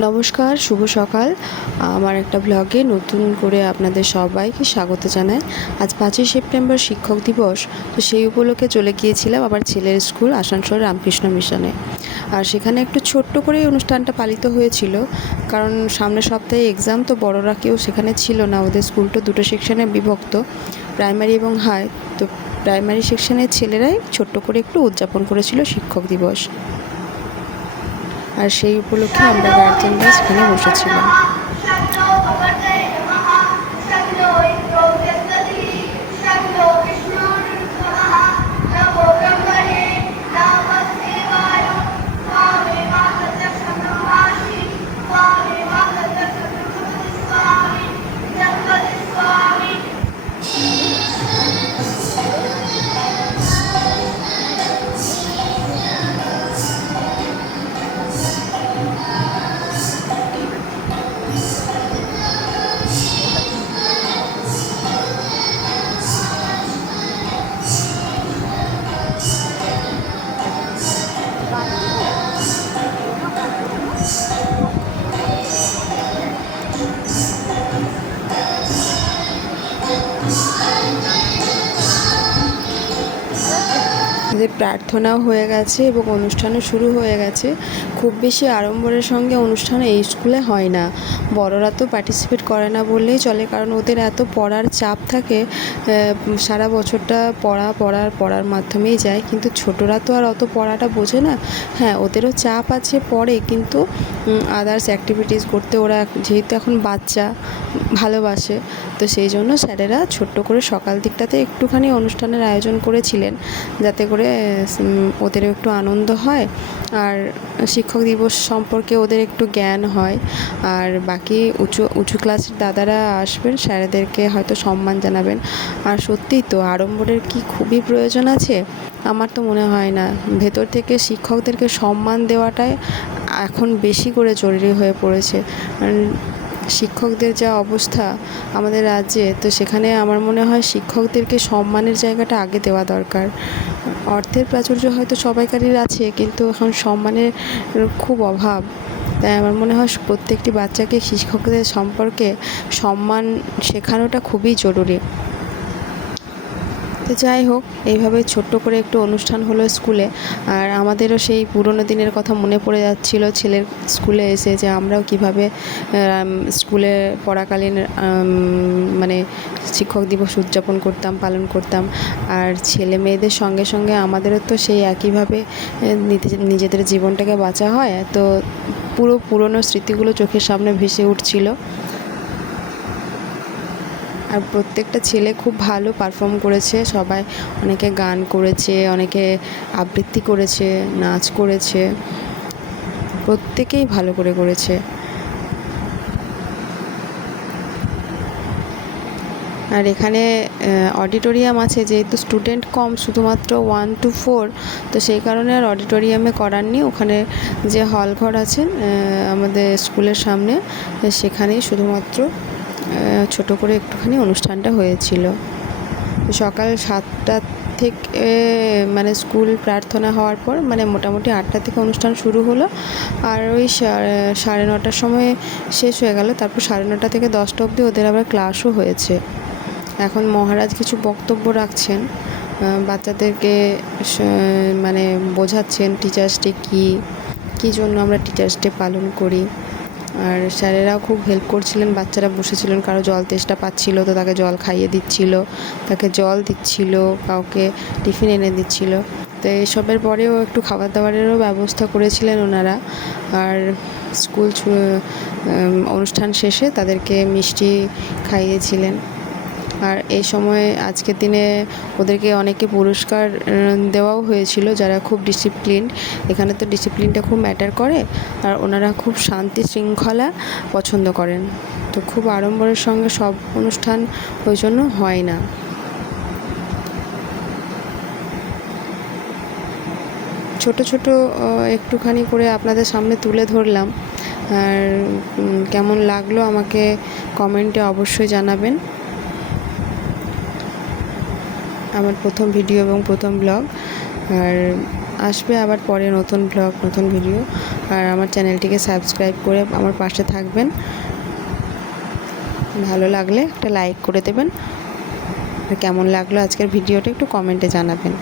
নমস্কার, শুভ সকাল। আমার একটা ব্লগে নতুন করে আপনাদের সবাইকে স্বাগত জানাই। আজ 5ই সেপ্টেম্বর শিক্ষক দিবস। তো সেই উপলক্ষে চলে গিয়েছিলাম আমার ছেলের স্কুল আসানসোল রামকৃষ্ণ মিশনে। আর সেখানে একটু ছোট্ট করেই অনুষ্ঠানটা পালিত হয়েছিল, কারণ সামনের সপ্তাহে এক্সাম, তো বড়রা কেউ সেখানে ছিল না। ওদের স্কুলটা দুটো সেকশনে বিভক্ত, প্রাইমারি এবং হাই। তো প্রাইমারি সেকশনের ছেলেরাই ছোট্ট করে একটু উদযাপন করেছিল শিক্ষক দিবস। আর সেই উপলক্ষে আমরা গার্জেনরা সেখানে বসেছিলাম। যে প্রার্থনাও হয়ে গেছে এবং অনুষ্ঠানও শুরু হয়ে গেছে। খুব বেশি আড়ম্বরের সঙ্গে অনুষ্ঠান এই স্কুলে হয় না। বড়রা তো পার্টিসিপেট করে না বললেই চলে, কারণ ওদের এত পড়ার চাপ থাকে। সারা বছরটা পড়ার মাধ্যমেই যায়, কিন্তু ছোটরা তো আর অত পড়াটা বোঝে না। হ্যাঁ, ওদেরও চাপ আছে, পড়ে, কিন্তু আদার্স অ্যাক্টিভিটিস করতে ওরা যেহেতু এখন বাচ্চা, ভালোবাসে। তো সেই জন্য স্যারেরা ছোট্ট করে সকাল দিকটাতে একটুখানি অনুষ্ঠানের আয়োজন করেছিলেন, যাতে করে ওদেরও একটু আনন্দ হয় আর শিক্ষক দিবস সম্পর্কে ওদের একটু জ্ঞান হয়। আর বাকি উঁচু ক্লাসের দাদারা আসবেন, স্যারেদেরকে হয়তো সম্মান জানাবেন। আর সত্যিই তো আড়ম্বরের কি খুবই প্রয়োজন আছে? আমার তো মনে হয় না। ভেতর থেকে শিক্ষকদেরকে সম্মান দেওয়াটাই এখন বেশি করে জরুরি হয়ে পড়েছে। শিক্ষকদের যা অবস্থা আমাদের রাজ্যে, তো সেখানে আমার মনে হয় শিক্ষকদেরকে সম্মানের জায়গাটা আগে দেওয়া দরকার। অর্থের প্রাচুর্য হয়তো সবাইকারই আছে, কিন্তু এখন সম্মানের খুব অভাব। তাই আমার মনে হয় প্রত্যেকটি বাচ্চাকে শিক্ষকদের সম্পর্কে সম্মান শেখানোটা খুবই জরুরি। তো যাই হোক, এইভাবে ছোট্ট করে একটু অনুষ্ঠান হলো স্কুলে। আর আমাদেরও সেই পুরনো দিনের কথা মনে পড়ে যাচ্ছিল ছেলের স্কুলে এসে, যে আমরাও কীভাবে স্কুলে পড়াকালীন মানে শিক্ষক দিবস উদযাপন করতাম, পালন করতাম। আর ছেলে মেয়েদের সঙ্গে সঙ্গে আমাদেরও তো সেই একইভাবে নিজেদের জীবনটাকে বাঁচা হয়। তো পুরো পুরনো স্মৃতিগুলো চোখের সামনে ভেসে উঠছিল। আর প্রত্যেকটা ছেলে খুব ভালো পারফর্ম করেছে। সবাই, অনেকে গান করেছে, অনেকে আবৃত্তি করেছে, নাচ করেছে, প্রত্যেকেই ভালো করে করেছে। আর এখানে অডিটোরিয়াম আছে, যেহেতু স্টুডেন্ট কম, শুধুমাত্র 1 to 4, তো সেই কারণে আর অডিটোরিয়ামে করাননি। ওখানে যে হল ঘর আছে আমাদের স্কুলের সামনে, সেখানেই শুধুমাত্র ছোট করে একটুখানি অনুষ্ঠানটা হয়েছিল। সকাল 7টা থেকে মানে স্কুল প্রার্থনা হওয়ার পর, মানে মোটামুটি 8টা থেকে অনুষ্ঠান শুরু হলো। আর ওই 9:30টার সময় শেষ হয়ে গেল। তারপর 9:30 থেকে 10টা অবধি ওদের আবার ক্লাসও হয়েছে। এখন মহারাজ কিছু বক্তব্য রাখছেন, বাচ্চাদেরকে মানে বোঝাচ্ছেন টিচার্স ডে কী জন্য আমরা টিচার্স ডে পালন করি। আর স্যারেরাও খুব হেল্প করছিলেন। বাচ্চারা বসেছিলেন, কারো জল তেষ্টা পাচ্ছিল তো তাকে জল খাইয়ে দিচ্ছিল, তাকে জল দিচ্ছিল, কাউকে টিফিন এনে দিচ্ছিল। তো এসবের পরেও একটু খাবার দাবারেরও ব্যবস্থা করেছিলেন ওনারা। আর স্কুল অনুষ্ঠান শেষে তাদেরকে মিষ্টি খাইয়েছিলেন। আর এই সময় আজকের দিনে ওদেরকে অনেকে পুরস্কার দেওয়াও হয়েছিল, যারা খুব ডিসিপ্লিন। এখানে তো ডিসিপ্লিনটা খুব ম্যাটার করে। আর ওনারা খুব শান্তি শৃঙ্খলা পছন্দ করেন। তো খুব আড়ম্বরের সঙ্গে সব অনুষ্ঠান ওই জন্য হয় না। ছোট ছোট একটুখানি করে আপনাদের সামনে তুলে ধরলাম। আর কেমন লাগলো আমাকে কমেন্টে অবশ্যই জানাবেন। আমার প্রথম ভিডিও এবং প্রথম ব্লগ। আর আসবে আবার পরে নতুন ব্লগ, নতুন ভিডিও। আর আমার চ্যানেলটিকে সাবস্ক্রাইব করে আমার পাশে থাকবেন। ভালো লাগলে একটা লাইক করে দেবেন। আর কেমন লাগলো আজকের ভিডিওটা একটু কমেন্টে জানাবেন।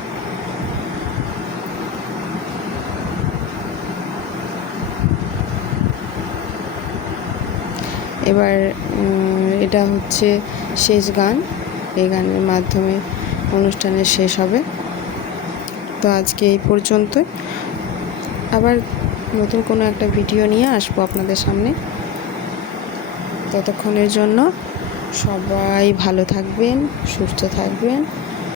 এবার এটা হচ্ছে শেষ গান। এই গানের মাধ্যমে অনুষ্ঠানের শেষ হবে। তো আজকে এই পর্যন্তই। আবার নতুন কোনো একটা ভিডিও নিয়ে আসবো আপনাদের সামনে। ততক্ষণের জন্য সবাই ভালো থাকবেন, সুস্থ থাকবেন।